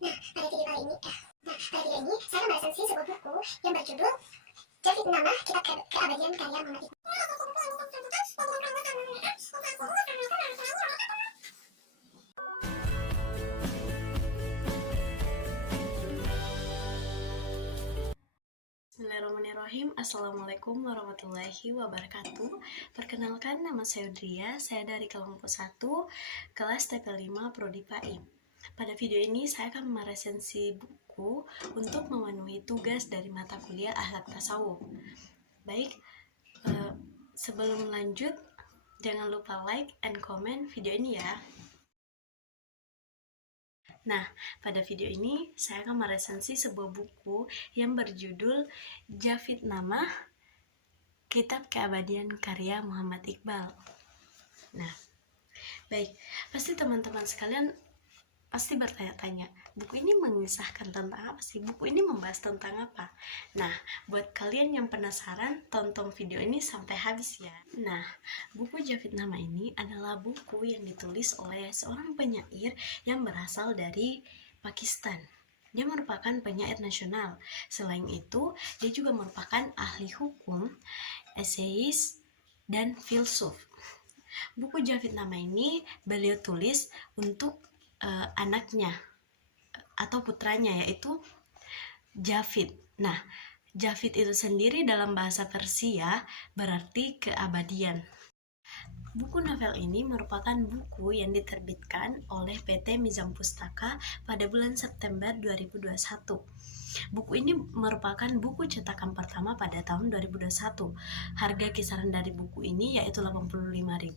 Pada video ini saya akan meresensi sebuah buku yang berjudul Jafit Nama Kitab Keabadian karya Muhammad Iqbal. Bismillahirrahmanirrahim. Assalamualaikum warahmatullahi wabarakatuh. Perkenalkan, nama saya Udria. Saya dari kelompok 1 kelas TP5 Prodi PAI. Pada video ini saya akan meresensi buku untuk memenuhi tugas dari mata kuliah Akhlak Tasawuf. Baik, sebelum lanjut jangan lupa like and comment video ini ya. Nah, pada video ini saya akan meresensi sebuah buku yang berjudul Jafit Nama Kitab Keabadian karya Muhammad Iqbal. Nah, baik, pasti teman-teman sekalian pasti bertanya-tanya, buku ini mengisahkan tentang apa sih? Buku ini membahas tentang apa? Nah, buat kalian yang penasaran, tonton video ini sampai habis ya. Nah, buku Jafit Nama ini adalah buku yang ditulis oleh seorang penyair yang berasal dari Pakistan. Dia merupakan penyair nasional. Selain itu, dia juga merupakan ahli hukum, eseis, dan filsuf. Buku Jafit Nama ini beliau tulis untuk anaknya atau putranya, yaitu Jafit. Nah, Jafit itu sendiri dalam bahasa Persia berarti keabadian. Buku novel ini merupakan buku yang diterbitkan oleh PT Mizam Pustaka pada bulan September 2021. Buku ini merupakan buku cetakan pertama pada tahun 2021. Harga kisaran dari buku ini yaitu 85.000.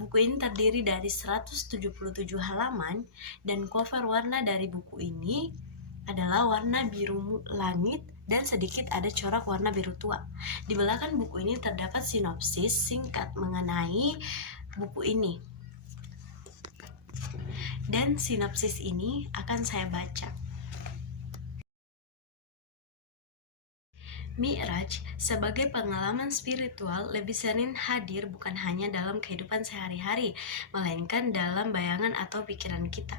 Buku ini terdiri dari 177 halaman dan cover warna dari buku ini adalah warna biru langit dan sedikit ada corak warna biru tua. Di belakang buku ini terdapat sinopsis singkat mengenai buku ini. Dan sinopsis ini akan saya baca. Mi'raj sebagai pengalaman spiritual lebih sering hadir bukan hanya dalam kehidupan sehari-hari, melainkan dalam bayangan atau pikiran kita.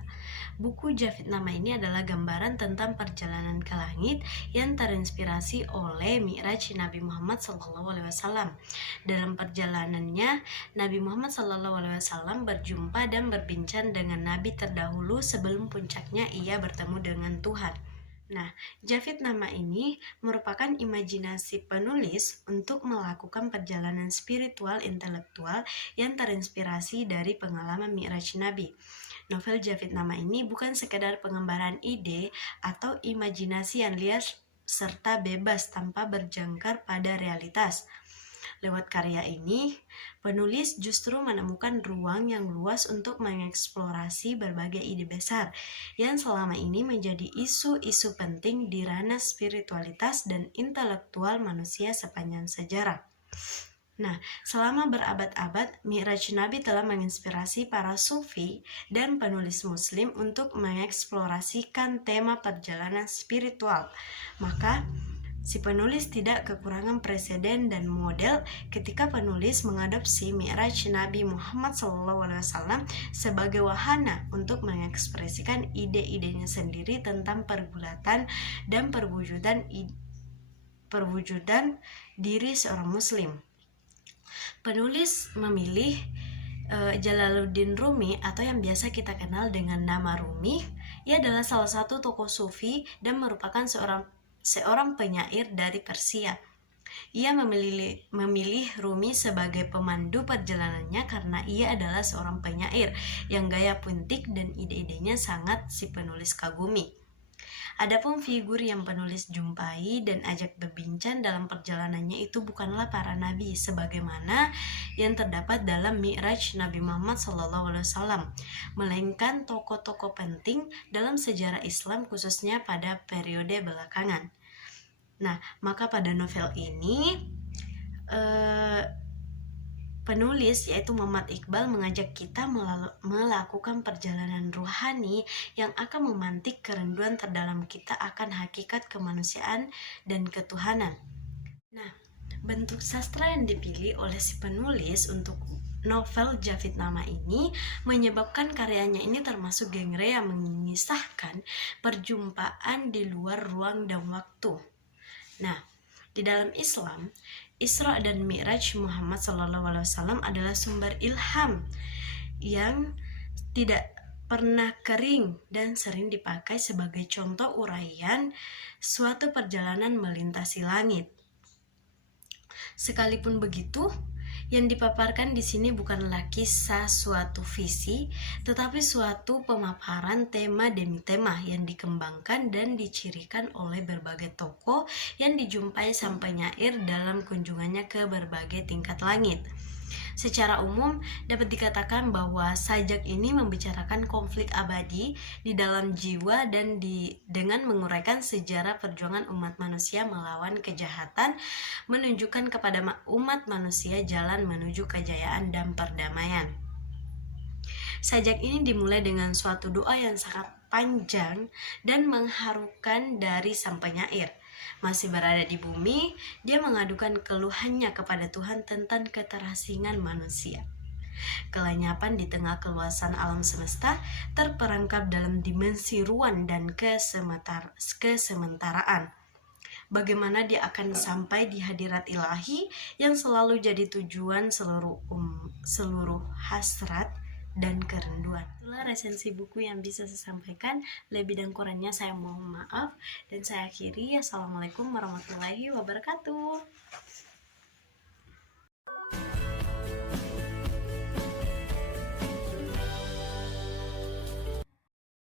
Buku Jafit Nama ini adalah gambaran tentang perjalanan ke langit yang terinspirasi oleh Mi'raj Nabi Muhammad SAW. Dalam perjalanannya, Nabi Muhammad SAW berjumpa dan berbincang dengan Nabi terdahulu sebelum puncaknya ia bertemu dengan Tuhan. Nah, Jafit Nama ini merupakan imajinasi penulis untuk melakukan perjalanan spiritual intelektual yang terinspirasi dari pengalaman Mi'raj Nabi. Novel Jafit Nama ini bukan sekedar pengembaraan ide atau imajinasi yang liar serta bebas tanpa berjangkar pada realitas. Lewat karya ini, penulis justru menemukan ruang yang luas untuk mengeksplorasi berbagai ide besar yang selama ini menjadi isu-isu penting di ranah spiritualitas dan intelektual manusia sepanjang sejarah. Nah, selama berabad-abad, Mi'raj Nabi telah menginspirasi para sufi dan penulis muslim untuk mengeksplorasikan tema perjalanan spiritual. Maka, si penulis tidak kekurangan preseden dan model ketika penulis mengadopsi Mi'raj Nabi Muhammad SAW sebagai wahana untuk mengekspresikan ide-idenya sendiri tentang pergulatan dan perwujudan diri seorang muslim. Penulis memilih Jalaluddin Rumi atau yang biasa kita kenal dengan nama Rumi. Ia adalah salah satu tokoh sufi dan merupakan seorang penyair dari Persia. Ia memilih Rumi sebagai pemandu perjalanannya karena ia adalah seorang penyair yang gaya puntik dan ide-idenya sangat si penulis kagumi. Adapun figur yang penulis jumpai dan ajak berbincang dalam perjalanannya itu bukanlah para nabi sebagaimana yang terdapat dalam Mi'raj Nabi Muhammad SAW, melainkan tokoh-tokoh penting dalam sejarah Islam khususnya pada periode belakangan. Nah, maka pada novel ini penulis yaitu Muhammad Iqbal mengajak kita melakukan perjalanan rohani yang akan memantik kerinduan terdalam kita akan hakikat kemanusiaan dan ketuhanan. Nah, bentuk sastra yang dipilih oleh si penulis untuk novel Javidnama ini menyebabkan karyanya ini termasuk genre yang mengisahkan perjumpaan di luar ruang dan waktu. Nah, di dalam Islam, Isra dan Mi'raj Muhammad SAW adalah sumber ilham yang tidak pernah kering dan sering dipakai sebagai contoh uraian suatu perjalanan melintasi langit. Sekalipun begitu, yang dipaparkan di sini bukanlah kisah suatu visi, tetapi suatu pemaparan tema demi tema yang dikembangkan dan dicirikan oleh berbagai tokoh yang dijumpai sampai nyair dalam kunjungannya ke berbagai tingkat langit. Secara umum, dapat dikatakan bahwa sajak ini membicarakan konflik abadi di dalam jiwa dan dengan menguraikan sejarah perjuangan umat manusia melawan kejahatan, menunjukkan kepada umat manusia jalan menuju kejayaan dan perdamaian. Sajak ini dimulai dengan suatu doa yang sangat panjang dan mengharukan dari sang penyair. Masih berada di bumi, dia mengadukan keluhannya kepada Tuhan tentang keterasingan manusia. Kelenyapan di tengah keluasan alam semesta terperangkap dalam dimensi ruang dan kesementaraan. Bagaimana dia akan sampai di hadirat ilahi yang selalu jadi tujuan seluruh hasrat dan kerinduan. Itulah resensi buku yang bisa saya sampaikan. Lebih dan kurangnya saya mohon maaf, dan saya akhiri. Assalamualaikum warahmatullahi wabarakatuh.